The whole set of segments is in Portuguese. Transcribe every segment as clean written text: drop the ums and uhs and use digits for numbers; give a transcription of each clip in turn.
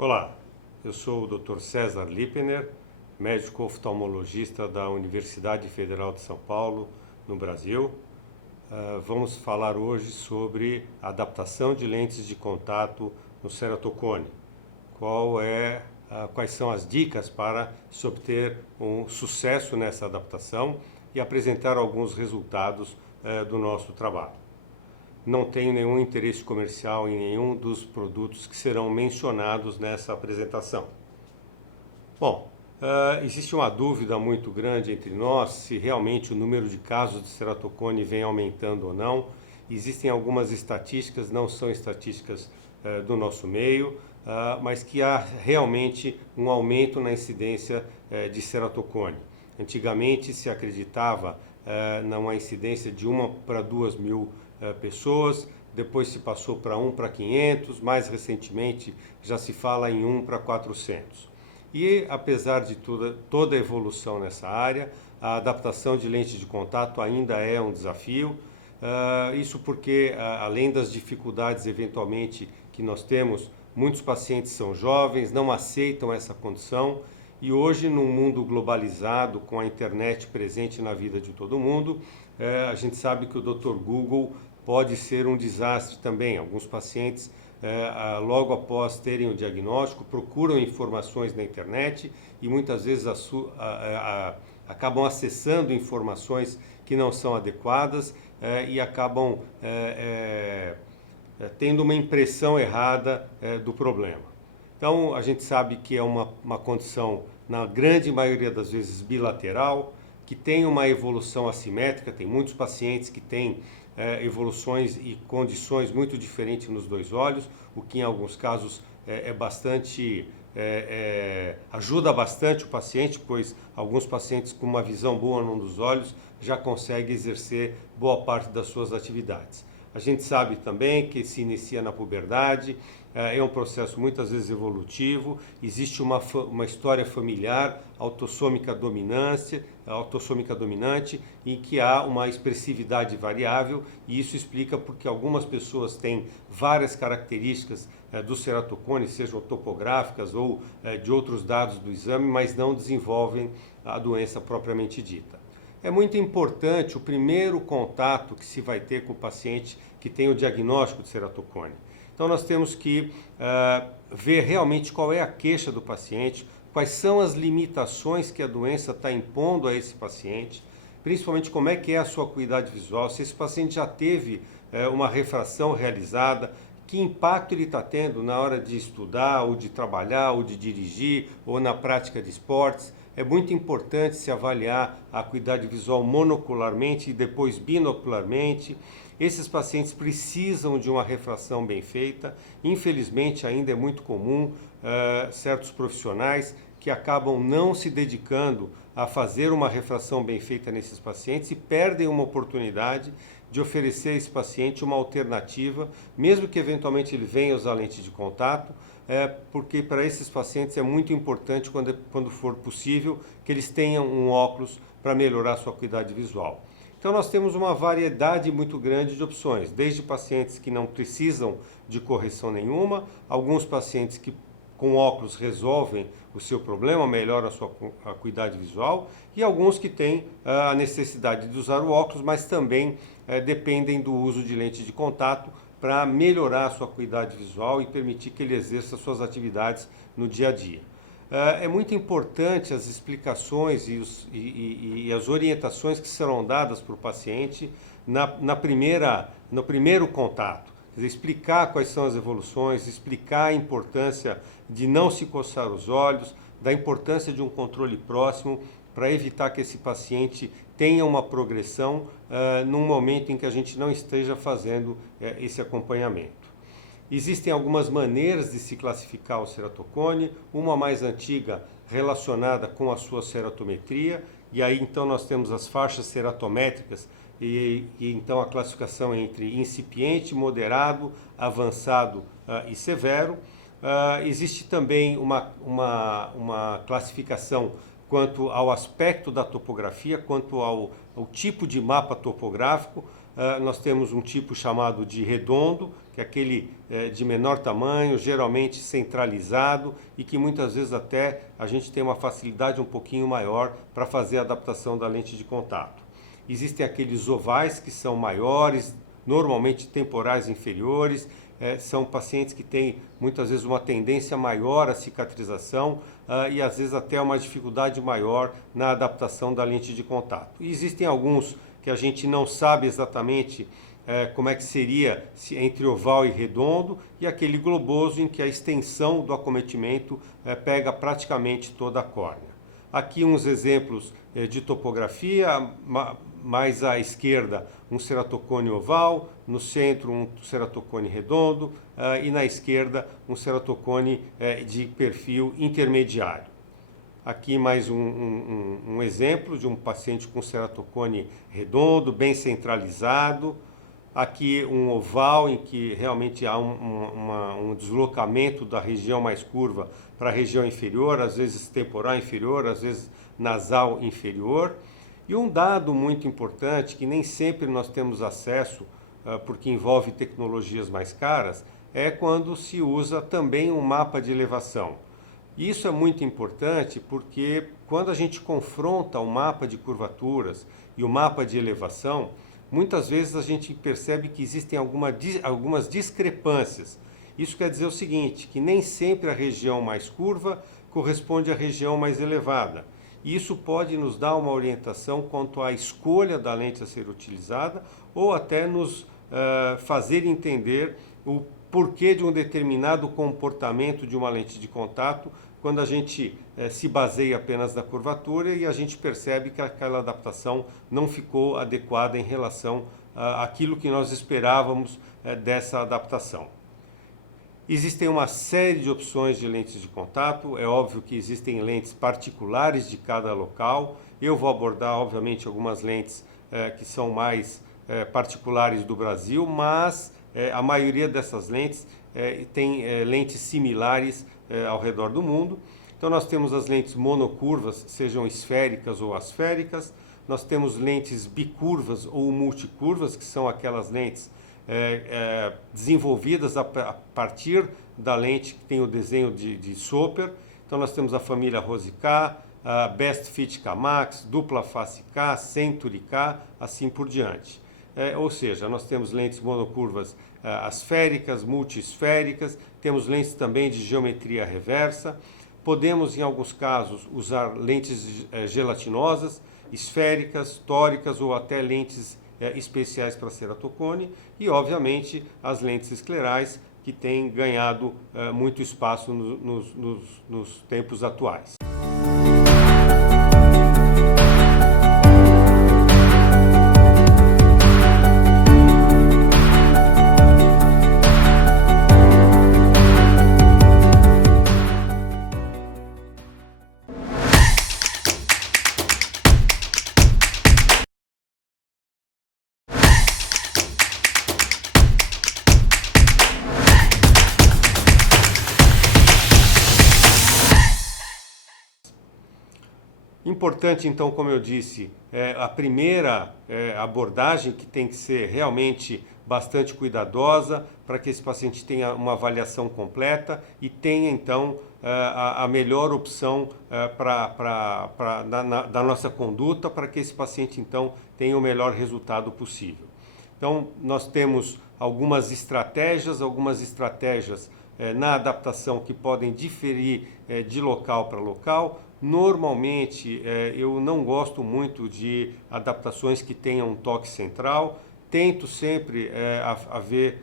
Olá, eu sou o Dr. César Lippener, médico oftalmologista da Universidade Federal de São Paulo, no Brasil. Vamos falar hoje sobre a adaptação de lentes de contato no ceratocone. Quais são as dicas para se obter um sucesso nessa adaptação e apresentar alguns resultados do nosso trabalho. Não tenho nenhum interesse comercial em nenhum dos produtos que serão mencionados nessa apresentação. Bom, existe uma dúvida muito grande entre nós se realmente o número de casos de ceratocone vem aumentando ou não. Existem algumas estatísticas, não são estatísticas do nosso meio, mas que há realmente um aumento na incidência de ceratocone. Antigamente se acreditava numa incidência de 1 para 2 mil pessoas, depois se passou para 1 para 500, mais recentemente já se fala em 1 para 400. E apesar de toda a evolução nessa área, a adaptação de lentes de contato ainda é um desafio. Isso porque, além das dificuldades eventualmente que nós temos, muitos pacientes são jovens, não aceitam essa condição. E hoje, num mundo globalizado, com a internet presente na vida de todo mundo, a gente sabe que o Dr. Google pode ser um desastre também. Alguns pacientes, logo após terem o diagnóstico, procuram informações na internet e muitas vezes acabam acessando informações que não são adequadas e acabam tendo uma impressão errada do problema. Então, a gente sabe que é uma condição, na grande maioria das vezes, bilateral, que tem uma evolução assimétrica. Tem muitos pacientes que têm evoluções e condições muito diferentes nos dois olhos, o que em alguns casos ajuda bastante o paciente, pois alguns pacientes com uma visão boa num dos olhos já conseguem exercer boa parte das suas atividades. A gente sabe também que se inicia na puberdade, é um processo muitas vezes evolutivo, existe uma história familiar autossômica dominante, em que há uma expressividade variável, e isso explica porque algumas pessoas têm várias características do ceratocone, sejam topográficas ou de outros dados do exame, mas não desenvolvem a doença propriamente dita. É muito importante o primeiro contato que se vai ter com o paciente que tem o diagnóstico de ceratocone. Então nós temos que ver realmente qual é a queixa do paciente, quais são as limitações que a doença está impondo a esse paciente, principalmente como é que é a sua acuidade visual, se esse paciente já teve uma refração realizada, que impacto ele está tendo na hora de estudar, ou de trabalhar, ou de dirigir, ou na prática de esportes. É muito importante se avaliar a acuidade visual monocularmente e depois binocularmente. Esses pacientes precisam de uma refração bem feita. Infelizmente, ainda é muito comum certos profissionais que acabam não se dedicando a fazer uma refração bem feita nesses pacientes e perdem uma oportunidade de oferecer a esse paciente uma alternativa, mesmo que eventualmente ele venha usar lente de contato, porque para esses pacientes é muito importante, quando for possível, que eles tenham um óculos para melhorar a sua acuidade visual. Então nós temos uma variedade muito grande de opções, desde pacientes que não precisam de correção nenhuma, alguns pacientes que com óculos resolvem o seu problema, melhoram a sua acuidade visual, e alguns que têm a necessidade de usar o óculos, mas também dependem do uso de lente de contato para melhorar a sua acuidade visual e permitir que ele exerça suas atividades no dia a dia. É muito importante as explicações e as orientações que serão dadas para o paciente no primeiro contato. Quer dizer, explicar quais são as evoluções, explicar a importância de não se coçar os olhos, da importância de um controle próximo para evitar que esse paciente tenha uma progressão num momento em que a gente não esteja fazendo esse acompanhamento. Existem algumas maneiras de se classificar o ceratocone, uma mais antiga relacionada com a sua ceratometria, e aí então nós temos as faixas ceratométricas, e então a classificação entre incipiente, moderado, avançado e severo. Existe também uma classificação quanto ao aspecto da topografia, quanto ao tipo de mapa topográfico, nós temos um tipo chamado de redondo, que é aquele de menor tamanho, geralmente centralizado e que muitas vezes até a gente tem uma facilidade um pouquinho maior para fazer a adaptação da lente de contato. Existem aqueles ovais que são maiores, normalmente temporais inferiores, são pacientes que têm muitas vezes uma tendência maior à cicatrização e às vezes até uma dificuldade maior na adaptação da lente de contato. E existem alguns que a gente não sabe exatamente como é que seria entre oval e redondo, e aquele globoso em que a extensão do acometimento pega praticamente toda a córnea. Aqui uns exemplos de topografia, mais à esquerda um ceratocone oval, no centro um ceratocone redondo e na esquerda um ceratocone de perfil intermediário. Aqui mais um exemplo de um paciente com ceratocone redondo, bem centralizado. Aqui um oval em que realmente há um deslocamento da região mais curva para a região inferior, às vezes temporal inferior, às vezes nasal inferior. E um dado muito importante, que nem sempre nós temos acesso, porque envolve tecnologias mais caras, é quando se usa também um mapa de elevação. Isso é muito importante porque quando a gente confronta o mapa de curvaturas e o mapa de elevação, muitas vezes a gente percebe que existem algumas discrepâncias. Isso quer dizer o seguinte, que nem sempre a região mais curva corresponde à região mais elevada. E isso pode nos dar uma orientação quanto à escolha da lente a ser utilizada ou até nos fazer entender o porquê de um determinado comportamento de uma lente de contato quando a gente se baseia apenas na curvatura e a gente percebe que aquela adaptação não ficou adequada em relação àquilo que nós esperávamos dessa adaptação. Existem uma série de opções de lentes de contato, é óbvio que existem lentes particulares de cada local. Eu vou abordar, obviamente, algumas lentes que são mais particulares do Brasil, mas a maioria dessas lentes tem lentes similares ao redor do mundo. Então nós temos as lentes monocurvas, sejam esféricas ou asféricas. Nós temos lentes bicurvas ou multicurvas, que são aquelas lentes desenvolvidas a partir da lente que tem o desenho de Soper. Então nós temos a família Rose K, a Best Fit K Max, Dupla Face K, Century K, assim por diante. Ou seja, nós temos lentes monocurvas asféricas, multiesféricas, temos lentes também de geometria reversa. Podemos, em alguns casos, usar lentes gelatinosas, esféricas, tóricas ou até lentes especiais para ceratocone e, obviamente, as lentes esclerais que têm ganhado muito espaço nos tempos atuais. Importante, então, como eu disse, a primeira abordagem que tem que ser realmente bastante cuidadosa para que esse paciente tenha uma avaliação completa e tenha, então, a melhor opção da nossa conduta para que esse paciente, então, tenha o melhor resultado possível. Então, nós temos algumas estratégias na adaptação que podem diferir de local para local. Normalmente, eu não gosto muito de adaptações que tenham um toque central. Tento sempre haver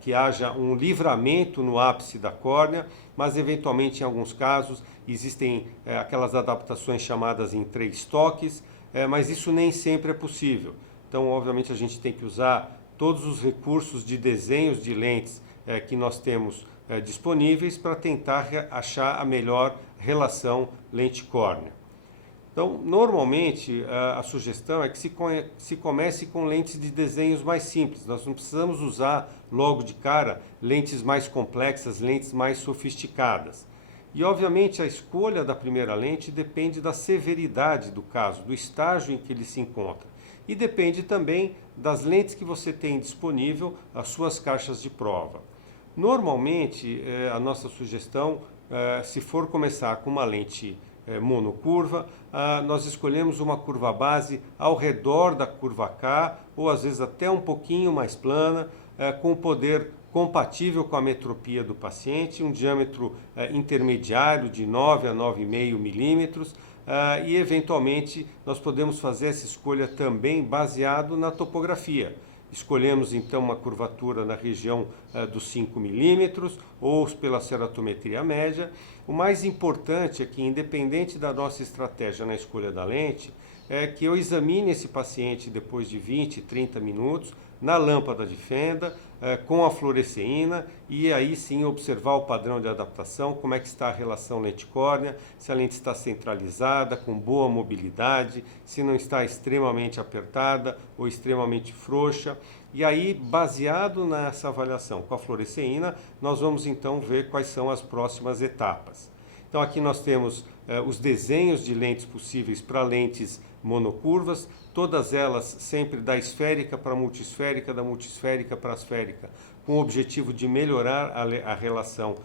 que haja um livramento no ápice da córnea, mas eventualmente em alguns casos existem aquelas adaptações chamadas em 3 toques, mas isso nem sempre é possível. Então, obviamente, a gente tem que usar todos os recursos de desenhos de lentes que nós temos disponíveis para tentar achar a melhor relação lente-córnea. Então, normalmente, a sugestão é que se comece com lentes de desenhos mais simples. Nós não precisamos usar logo de cara lentes mais complexas, lentes mais sofisticadas. E, obviamente, a escolha da primeira lente depende da severidade do caso, do estágio em que ele se encontra. e depende também das lentes que você tem disponível, as suas caixas de prova. Normalmente, a nossa sugestão, se for começar com uma lente monocurva, nós escolhemos uma curva base ao redor da curva K, ou às vezes até um pouquinho mais plana, com poder compatível com a metropia do paciente, um diâmetro intermediário de 9 a 9,5 milímetros, e eventualmente nós podemos fazer essa escolha também baseado na topografia. Escolhemos então uma curvatura na região dos 5 milímetros ou pela ceratometria média. O mais importante é que, independente da nossa estratégia na escolha da lente, é que eu examine esse paciente depois de 20, 30 minutos na lâmpada de fenda, com a fluoresceína, e aí sim observar o padrão de adaptação, como é que está a relação lente-córnea, se a lente está centralizada, com boa mobilidade, se não está extremamente apertada ou extremamente frouxa. E aí, baseado nessa avaliação com a fluoresceína, nós vamos então ver quais são as próximas etapas. Então aqui nós temos os desenhos de lentes possíveis para lentes monocurvas, todas elas sempre da esférica para a multisférica, da multisférica para a esférica, com o objetivo de melhorar a relação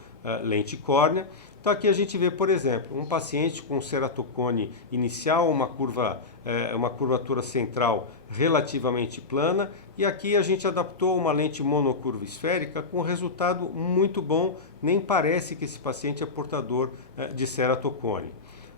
lente-córnea. Então aqui a gente vê, por exemplo, um paciente com ceratocone inicial, uma curvatura central relativamente plana, e aqui a gente adaptou uma lente monocurva esférica com resultado muito bom, nem parece que esse paciente é portador de ceratocone.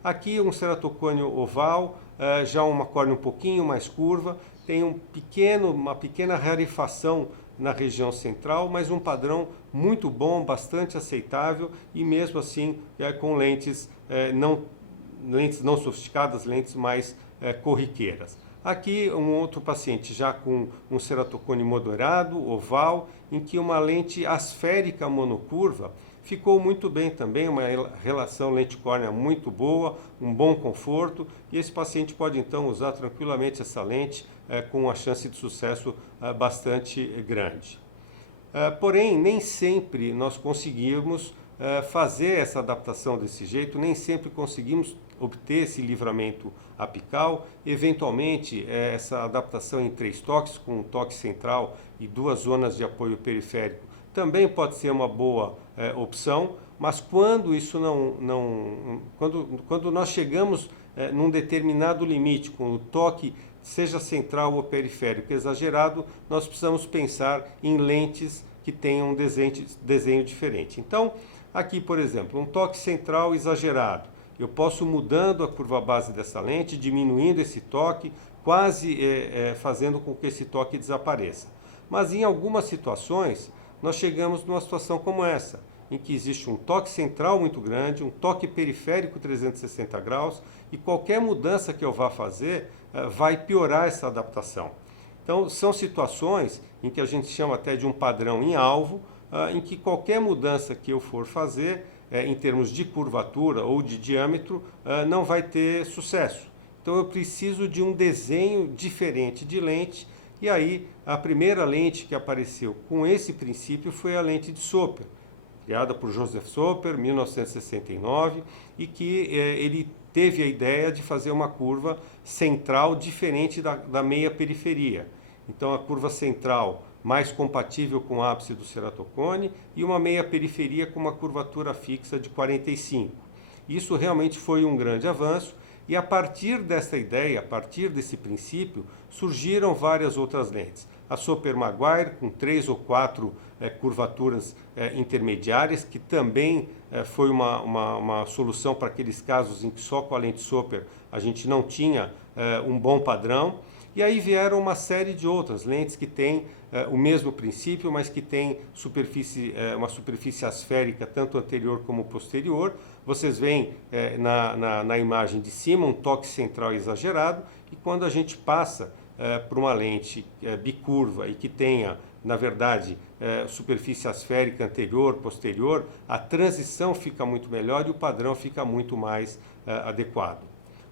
Aqui um ceratocone oval, já uma córnea um pouquinho mais curva, tem uma pequena rarefação na região central, mas um padrão muito bom, bastante aceitável, e mesmo assim com lentes não sofisticadas, lentes mais corriqueiras. Aqui um outro paciente já com um ceratocone moderado, oval, em que uma lente asférica monocurva ficou muito bem também, uma relação lente-córnea muito boa, um bom conforto, e esse paciente pode então usar tranquilamente essa lente com uma chance de sucesso bastante grande. Porém, nem sempre nós conseguimos fazer essa adaptação desse jeito, nem sempre conseguimos obter esse livramento apical. Eventualmente, essa adaptação em 3 toques, com um toque central e 2 zonas de apoio periférico, também pode ser uma boa opção, mas quando isso quando nós chegamos num determinado limite, com o toque seja central ou periférico exagerado, nós precisamos pensar em lentes que tenham um desenho diferente. Então, aqui, por exemplo, um toque central exagerado. Eu posso mudando a curva base dessa lente, diminuindo esse toque, quase fazendo com que esse toque desapareça. Mas em algumas situações, nós chegamos numa situação como essa, em que existe um toque central muito grande, um toque periférico 360 graus, e qualquer mudança que eu vá fazer vai piorar essa adaptação. Então, são situações em que a gente chama até de um padrão em alvo, em que qualquer mudança que eu for fazer, em termos de curvatura ou de diâmetro, não vai ter sucesso. Então, eu preciso de um desenho diferente de lente, e aí a primeira lente que apareceu com esse princípio foi a lente de Soper, criada por Joseph Soper, em 1969, e que ele teve a ideia de fazer uma curva central diferente da meia periferia. Então, a curva central mais compatível com o ápice do ceratocone e uma meia periferia com uma curvatura fixa de 45. Isso realmente foi um grande avanço, e a partir dessa ideia, a partir desse princípio, surgiram várias outras lentes. A Soper-Maguire, com 3 ou 4 curvaturas intermediárias, que também foi uma solução para aqueles casos em que só com a lente Soper a gente não tinha um bom padrão. E aí vieram uma série de outras lentes que têm o mesmo princípio, mas que têm uma superfície asférica tanto anterior como posterior. Vocês veem na imagem de cima um toque central exagerado, e quando a gente passa para uma lente bicurva e que tenha, na verdade, superfície asférica anterior, posterior, a transição fica muito melhor e o padrão fica muito mais adequado.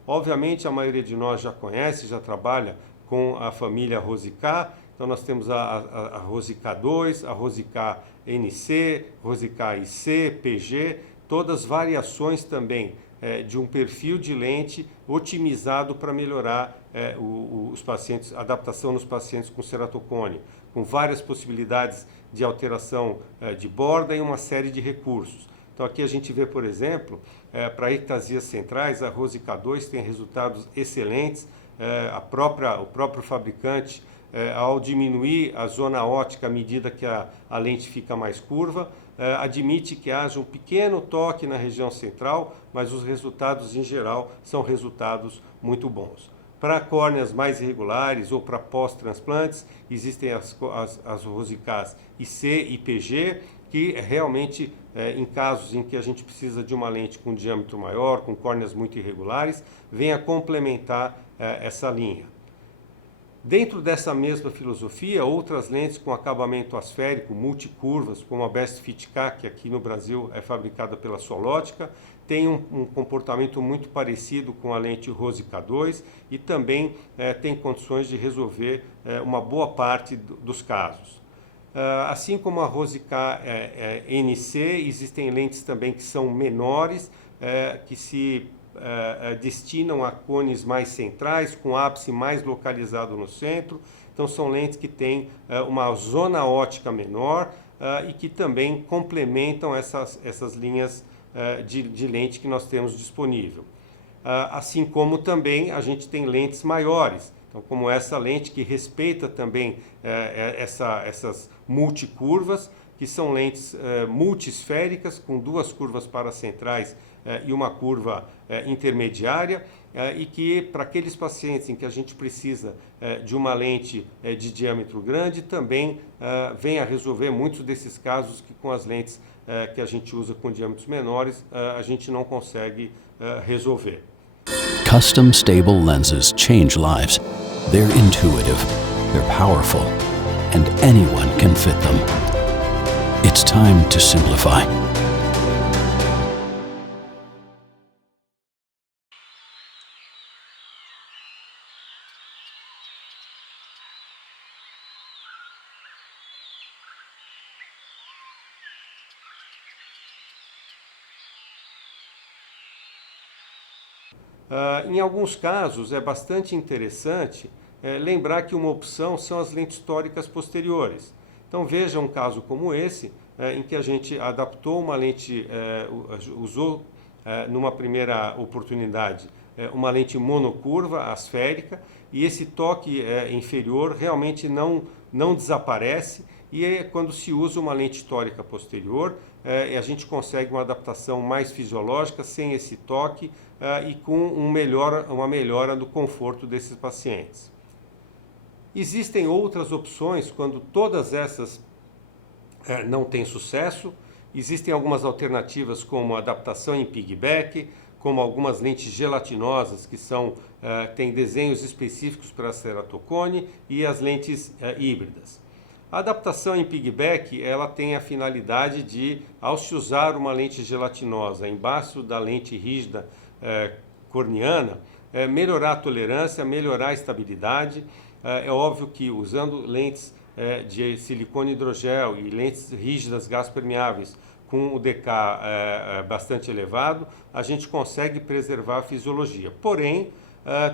Obviamente, a maioria de nós já conhece, já trabalha com a família Rosicá. Então, nós temos a Rosicá 2, a Rosicá NC, Rosicá IC, PG, todas variações também de um perfil de lente otimizado para melhorar os pacientes, a adaptação nos pacientes com ceratocone, com várias possibilidades de alteração de borda e uma série de recursos. Então aqui a gente vê, por exemplo, para ectasias centrais, a Rose K2 tem resultados excelentes. O próprio fabricante, ao diminuir a zona óptica à medida que a lente fica mais curva, admite que haja um pequeno toque na região central, mas os resultados em geral são resultados muito bons. Para córneas mais irregulares ou para pós-transplantes, existem as Rose Ks IC e PG, que realmente, em casos em que a gente precisa de uma lente com diâmetro maior, com córneas muito irregulares, vem a complementar essa linha. Dentro dessa mesma filosofia, outras lentes com acabamento asférico, multicurvas, como a Best Fit K, que aqui no Brasil é fabricada pela Solótica, tem um comportamento muito parecido com a lente Rose K2 e também tem condições de resolver uma boa parte dos casos. Assim como a Rose K NC, existem lentes também que são menores, que se destinam a cones mais centrais, com ápice mais localizado no centro. Então são lentes que têm uma zona óptica menor e que também complementam essas linhas de lente que nós temos disponível. Assim como também a gente tem lentes maiores, então, como essa lente que respeita também essas multicurvas, que são lentes multisféricas, com duas curvas paracentrais e uma curva intermediária, e que para aqueles pacientes em que a gente precisa de uma lente de diâmetro grande, também vem a resolver muitos desses casos que com as lentes que a gente usa com diâmetros menores, a gente não consegue resolver. Custom stable lenses change lives. They're intuitive, they're powerful, and anyone can fit them. It's time to simplify. Em alguns casos é bastante interessante lembrar que uma opção são as lentes tóricas posteriores. Então veja um caso como esse, em que a gente adaptou uma lente, usou numa primeira oportunidade uma lente monocurva, asférica, e esse toque inferior realmente não desaparece, e quando se usa uma lente tórica posterior, a gente consegue uma adaptação mais fisiológica, sem esse toque, e com uma melhora do conforto desses pacientes. Existem outras opções quando todas essas não têm sucesso. Existem algumas alternativas como a adaptação em piggyback, como algumas lentes gelatinosas que têm desenhos específicos para a ceratocone, e as lentes híbridas. A adaptação em piggyback, ela tem a finalidade de, ao se usar uma lente gelatinosa embaixo da lente rígida corneana, melhorar a tolerância, melhorar a estabilidade. É óbvio que usando lentes de silicone hidrogel e lentes rígidas gaspermeáveis com o DK bastante elevado, a gente consegue preservar a fisiologia. Porém,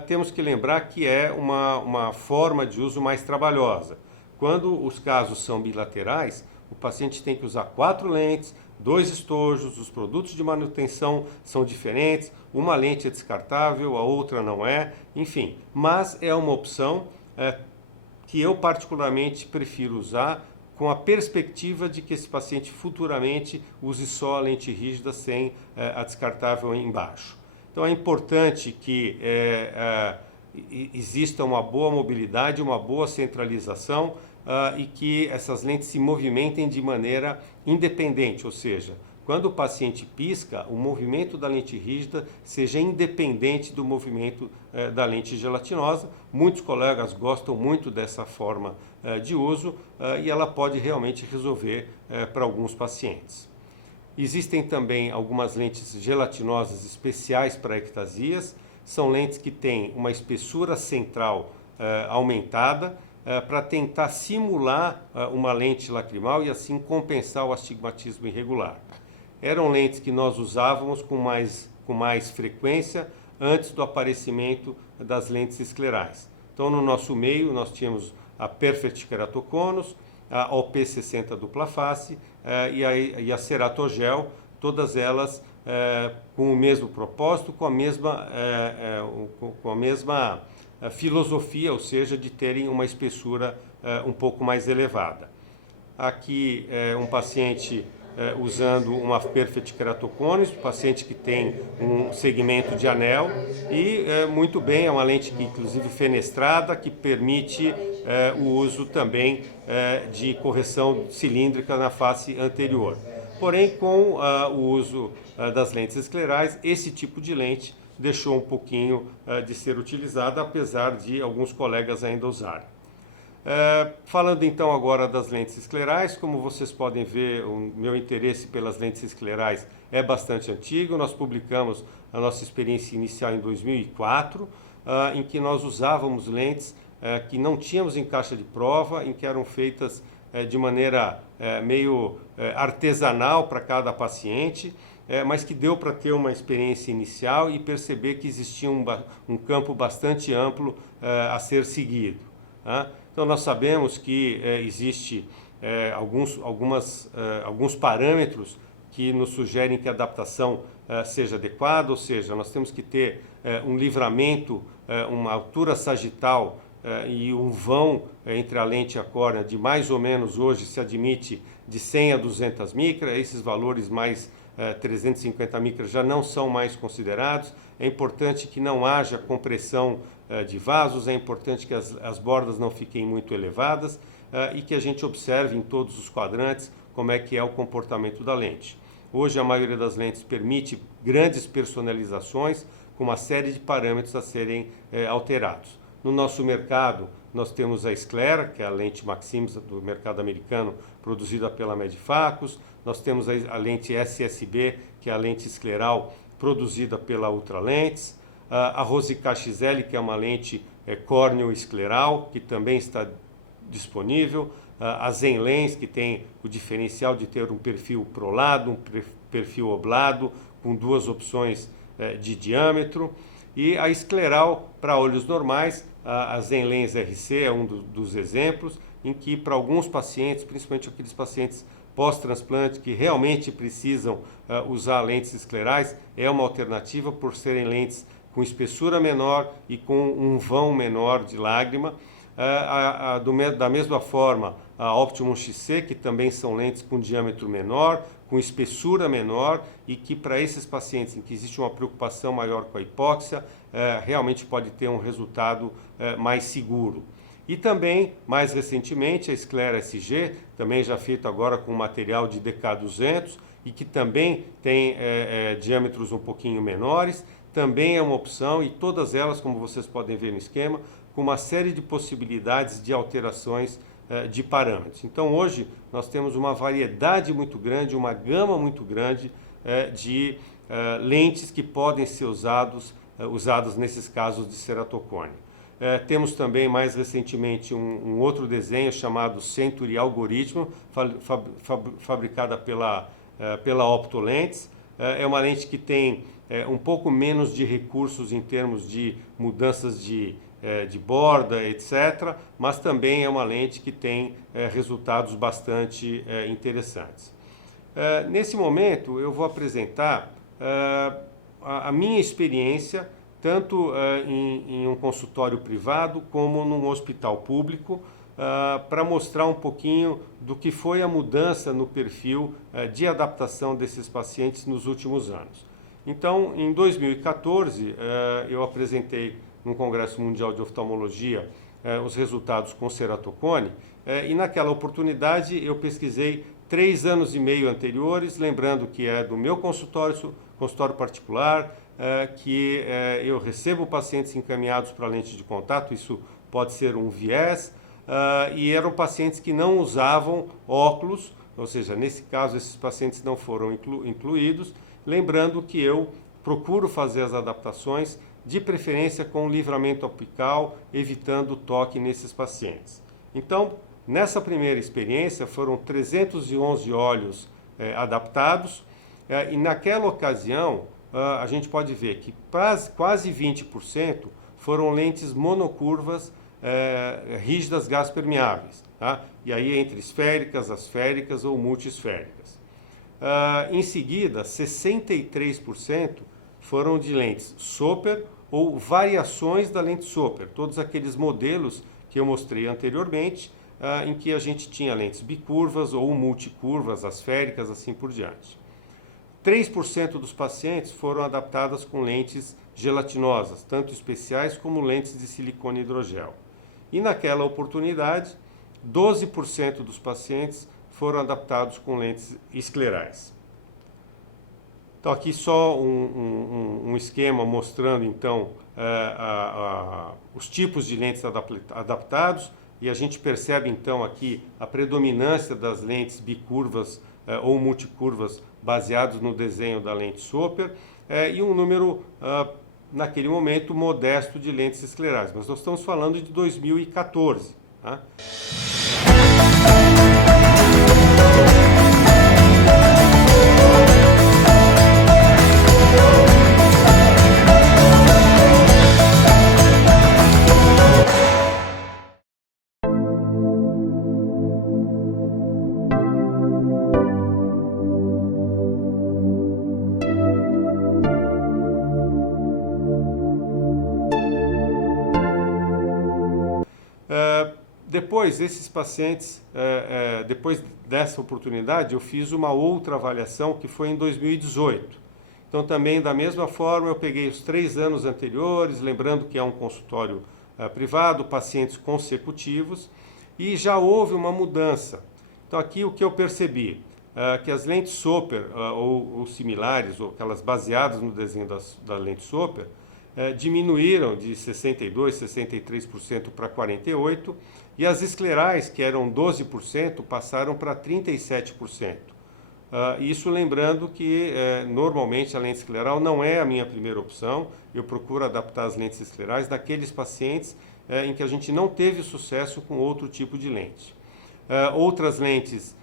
temos que lembrar que é uma forma de uso mais trabalhosa. Quando os casos são bilaterais, o paciente tem que usar 4 lentes, 2 estojos, os produtos de manutenção são diferentes, uma lente é descartável, a outra não é, enfim. Mas é uma opção que eu particularmente prefiro usar, com a perspectiva de que esse paciente futuramente use só a lente rígida sem a descartável embaixo. Então é importante que exista uma boa mobilidade, uma boa centralização e que essas lentes se movimentem de maneira independente, ou seja, quando o paciente pisca, o movimento da lente rígida seja independente do movimento da lente gelatinosa. Muitos colegas gostam muito dessa forma de uso e ela pode realmente resolver para alguns pacientes. Existem também algumas lentes gelatinosas especiais para ectasias. São lentes que têm uma espessura central aumentada para tentar simular uma lente lacrimal e assim compensar o astigmatismo irregular. Eram lentes que nós usávamos com mais com mais frequência antes do aparecimento das lentes esclerais. Então, no nosso meio, nós tínhamos a Perfect Keratoconus, a OP60 dupla face e a Ceratogel, todas elas com o mesmo propósito, com a mesma filosofia, ou seja, de terem uma espessura um pouco mais elevada. Aqui um paciente usando uma Perfect Keratoconus, paciente que tem um segmento de anel e muito bem, é uma lente que inclusive fenestrada, que permite o uso também de correção cilíndrica na face anterior. Porém, com o uso das lentes esclerais, esse tipo de lente deixou um pouquinho de ser utilizada, apesar de alguns colegas ainda usarem. Falando então agora das lentes esclerais, como vocês podem ver, o meu interesse pelas lentes esclerais é bastante antigo. Nós publicamos a nossa experiência inicial em 2004, em que nós usávamos lentes que não tínhamos em caixa de prova, em que eram feitas de maneira meio artesanal para cada paciente, mas que deu para ter uma experiência inicial e perceber que existia um campo bastante amplo a ser seguido. Então nós sabemos que existe alguns parâmetros que nos sugerem que a adaptação seja adequada, ou seja, nós temos que ter um livramento, uma altura sagital e um vão entre a lente e a córnea de mais ou menos, hoje se admite, de 100 a 200 micras. Esses valores mais 350 micras já não são mais considerados. É importante que não haja compressão de vasos, é importante que as bordas não fiquem muito elevadas e que a gente observe em todos os quadrantes como é que é o comportamento da lente. Hoje a maioria das lentes permite grandes personalizações com uma série de parâmetros a serem alterados. No nosso mercado nós temos a Sclera, que é a lente Maximus do mercado americano, produzida pela Medifacus. Nós temos a lente SSB, que é a lente escleral produzida pela Ultralentes. A Rosica XL, que é uma lente córneo-escleral, que também está disponível. A Zenlens, que tem o diferencial de ter um perfil prolado, um perfil oblado, com duas opções de diâmetro. E a escleral para olhos normais, a Zenlens RC é um dos exemplos, em que para alguns pacientes, principalmente aqueles pacientes pós-transplante que realmente precisam usar lentes esclerais, é uma alternativa por serem lentes com espessura menor e com um vão menor de lágrima. Da mesma forma, a Optimum XC, que também são lentes com diâmetro menor, com espessura menor e que para esses pacientes em que existe uma preocupação maior com a hipóxia, realmente pode ter um resultado mais seguro. E também, mais recentemente, a Sclera SG, também já feito agora com material de DK200 e que também tem diâmetros um pouquinho menores, também é uma opção e todas elas, como vocês podem ver no esquema, com uma série de possibilidades de alterações de parâmetros. Então hoje nós temos uma variedade muito grande, uma gama muito grande de lentes que podem ser usadas nesses casos de ceratocone. Temos também mais recentemente um outro desenho chamado Century Algoritmo, fabricada pela Optolentes. É uma lente que tem um pouco menos de recursos em termos de mudanças de borda, etc., mas também é uma lente que tem resultados bastante interessantes. Nesse momento eu vou apresentar a minha experiência tanto em um consultório privado como num hospital público, para mostrar um pouquinho do que foi a mudança no perfil de adaptação desses pacientes nos últimos anos. Então, em 2014, eu apresentei no Congresso Mundial de Oftalmologia os resultados com ceratocone e naquela oportunidade eu pesquisei 3 anos e meio anteriores, lembrando que é do meu consultório particular, que eu recebo pacientes encaminhados para lente de contato, isso pode ser um viés, e eram pacientes que não usavam óculos, ou seja, nesse caso esses pacientes não foram incluídos, lembrando que eu procuro fazer as adaptações de preferência com livramento apical, evitando toque nesses pacientes. Então, nessa primeira experiência foram 311 olhos adaptados e naquela ocasião a gente pode ver que quase 20% foram lentes monocurvas rígidas gás permeáveis, tá? E aí entre esféricas, asféricas ou multiesféricas. Em seguida, 63% foram de lentes Soper ou variações da lente Soper, todos aqueles modelos que eu mostrei anteriormente, em que a gente tinha lentes bicurvas ou multicurvas, asféricas, assim por diante. 3% dos pacientes foram adaptadas com lentes gelatinosas, tanto especiais como lentes de silicone hidrogel. E naquela oportunidade, 12% dos pacientes foram adaptados com lentes esclerais. Então aqui só um esquema mostrando então os tipos de lentes adaptados, e a gente percebe então aqui a predominância das lentes bicurvas ou multicurvas baseados no desenho da lente Soper, e um número naquele momento modesto de lentes esclerais, mas nós estamos falando de 2014. Tá? Depois, esses pacientes, depois dessa oportunidade, eu fiz uma outra avaliação que foi em 2018. Então, também, da mesma forma, eu peguei os 3 anos anteriores, lembrando que é um consultório privado, pacientes consecutivos, e já houve uma mudança. Então, aqui o que eu percebi, que as lentes Soper, ou similares, ou aquelas baseadas no desenho da lente Soper, diminuíram de 62%, 63% para 48%, e as esclerais, que eram 12%, passaram para 37%. Isso lembrando que normalmente a lente escleral não é a minha primeira opção, eu procuro adaptar as lentes esclerais naqueles pacientes em que a gente não teve sucesso com outro tipo de lente. Outras lentes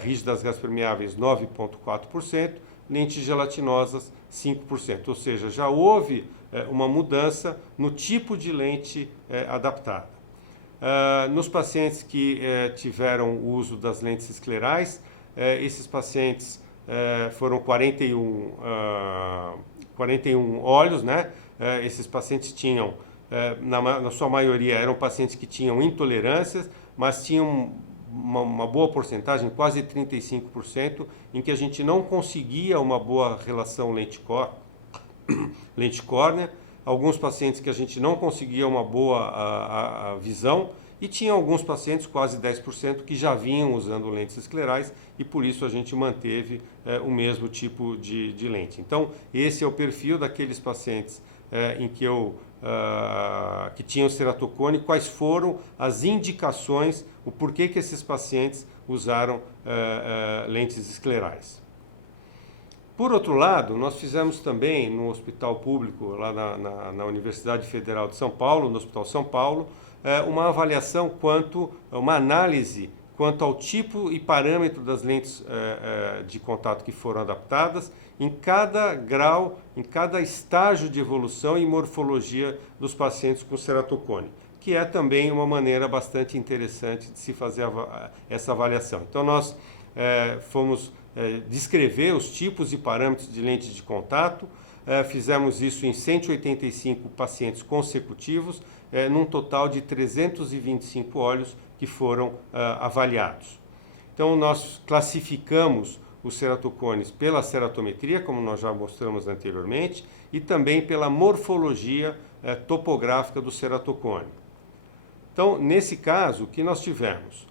rígidas gás permeáveis, 9,4%, lentes gelatinosas, 5%, ou seja, já houve uma mudança no tipo de lente adaptada. Nos pacientes que tiveram o uso das lentes esclerais, esses pacientes foram 41 olhos, né? Esses pacientes tinham, na sua maioria, eram pacientes que tinham intolerâncias, mas tinham uma boa porcentagem, quase 35%, em que a gente não conseguia uma boa relação lente-córnea, alguns pacientes que a gente não conseguia uma boa visão, e tinha alguns pacientes, quase 10%, que já vinham usando lentes esclerais, e por isso a gente manteve o mesmo tipo de lente. Então, esse é o perfil daqueles pacientes em que que tinham ceratocone, quais foram as indicações, o porquê que esses pacientes usaram lentes esclerais. Por outro lado, nós fizemos também no hospital público, lá na Universidade Federal de São Paulo, no Hospital São Paulo, uma avaliação uma análise quanto ao tipo e parâmetro das lentes de contato que foram adaptadas em cada grau, em cada estágio de evolução e morfologia dos pacientes com ceratocone, que é também uma maneira bastante interessante de se fazer essa avaliação. Então nós fomos descrever os tipos e parâmetros de lentes de contato, fizemos isso em 185 pacientes consecutivos, num total de 325 olhos que foram avaliados. Então nós classificamos os ceratocones pela ceratometria, como nós já mostramos anteriormente, e também pela morfologia topográfica do ceratocone. Então, nesse caso, o que nós tivemos?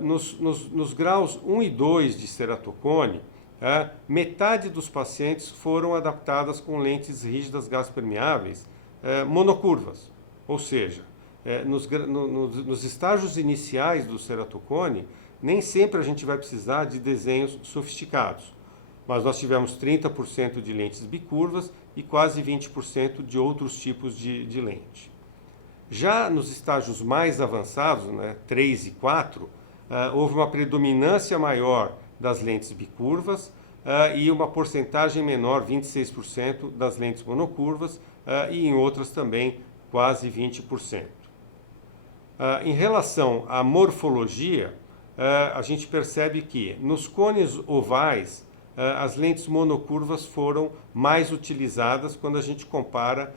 Nos graus 1 e 2 de ceratocone, metade dos pacientes foram adaptadas com lentes rígidas gás permeáveis monocurvas, ou seja, nos estágios iniciais do ceratocone, nem sempre a gente vai precisar de desenhos sofisticados, mas nós tivemos 30% de lentes bicurvas e quase 20% de outros tipos de lente. Já nos estágios mais avançados, 3 e 4, houve uma predominância maior das lentes bicurvas, e uma porcentagem menor, 26%, das lentes monocurvas e em outras também quase 20%. Em relação à morfologia, a gente percebe que nos cones ovais as lentes monocurvas foram mais utilizadas quando a gente compara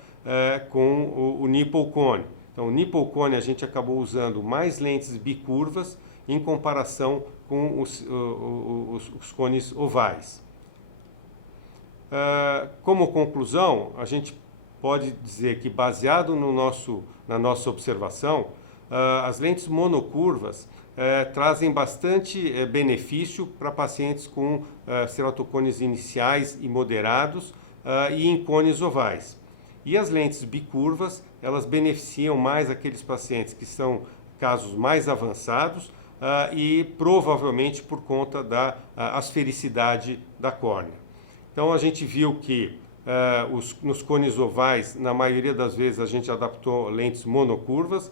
com o nipple cone. Então, o nipple cone a gente acabou usando mais lentes bicurvas em comparação com os cones ovais. Como conclusão, a gente pode dizer que, baseado na nossa observação, as lentes monocurvas trazem bastante benefício para pacientes com ceratocones iniciais e moderados e em cones ovais. E as lentes bicurvas, elas beneficiam mais aqueles pacientes que são casos mais avançados e provavelmente por conta da asfericidade da córnea. Então a gente viu que nos cones ovais, na maioria das vezes, a gente adaptou lentes monocurvas,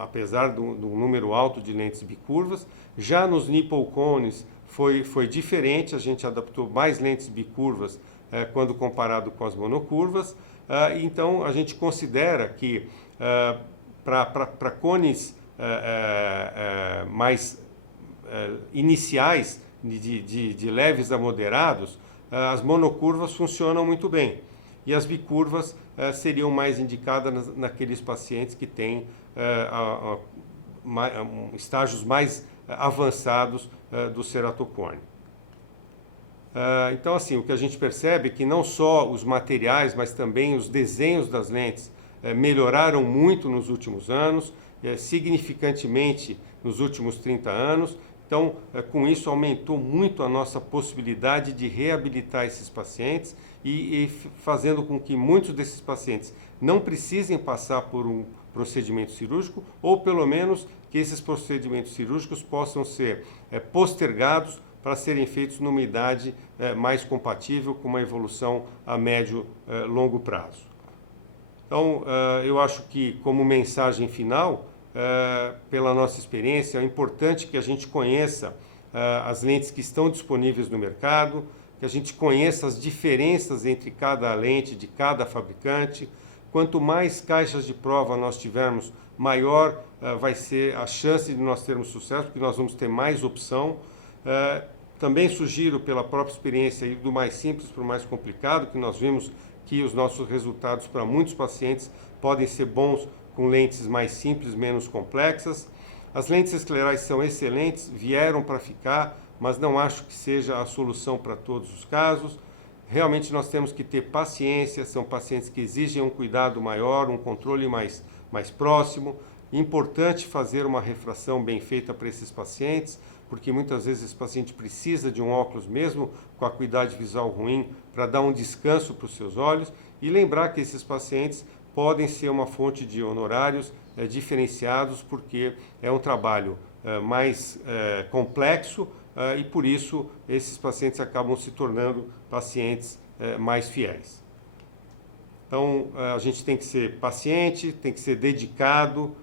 apesar do número alto de lentes bicurvas. Já nos nipple cones foi diferente, a gente adaptou mais lentes bicurvas quando comparado com as monocurvas. Então a gente considera que para cones mais iniciais, de leves a moderados, as monocurvas funcionam muito bem. E as bicurvas seriam mais indicadas naqueles pacientes que têm estágios mais avançados do ceratocone. Então, assim, o que a gente percebe é que não só os materiais, mas também os desenhos das lentes melhoraram muito nos últimos anos, significantemente nos últimos 30 anos. Então, com isso, aumentou muito a nossa possibilidade de reabilitar esses pacientes e fazendo com que muitos desses pacientes não precisem passar por um procedimento cirúrgico, ou pelo menos que esses procedimentos cirúrgicos possam ser postergados para serem feitos numa idade mais compatível com uma evolução a médio longo prazo. Então, eu acho que, como mensagem final, pela nossa experiência, é importante que a gente conheça as lentes que estão disponíveis no mercado, que a gente conheça as diferenças entre cada lente de cada fabricante. Quanto mais caixas de prova nós tivermos, maior vai ser a chance de nós termos sucesso, porque nós vamos ter mais opção. Também sugiro, pela própria experiência, ir do mais simples para o mais complicado, que nós vimos que os nossos resultados para muitos pacientes podem ser bons com lentes mais simples, menos complexas. As lentes esclerais são excelentes, vieram para ficar, mas não acho que seja a solução para todos os casos. Realmente nós temos que ter paciência, são pacientes que exigem um cuidado maior, um controle mais próximo. Importante fazer uma refração bem feita para esses pacientes, porque muitas vezes esse paciente precisa de um óculos mesmo com a acuidade visual ruim para dar um descanso para os seus olhos, e lembrar que esses pacientes podem ser uma fonte de honorários diferenciados, porque é um trabalho mais complexo e por isso esses pacientes acabam se tornando pacientes mais fiéis. Então a gente tem que ser paciente, tem que ser dedicado,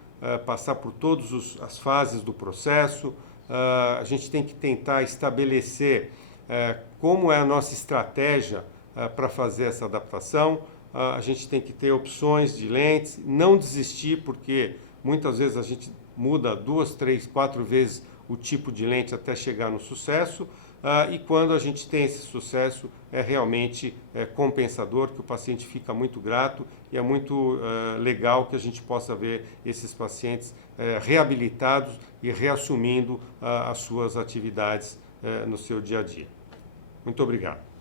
passar por todas as fases do processo. A gente tem que tentar estabelecer como é a nossa estratégia para fazer essa adaptação. A gente tem que ter opções de lentes, não desistir, porque muitas vezes a gente muda 2, 3, 4 vezes o tipo de lente até chegar no sucesso, e quando a gente tem esse sucesso é realmente compensador, que o paciente fica muito grato, e é muito legal que a gente possa ver esses pacientes reabilitados e reassumindo as suas atividades no seu dia a dia. Muito obrigado.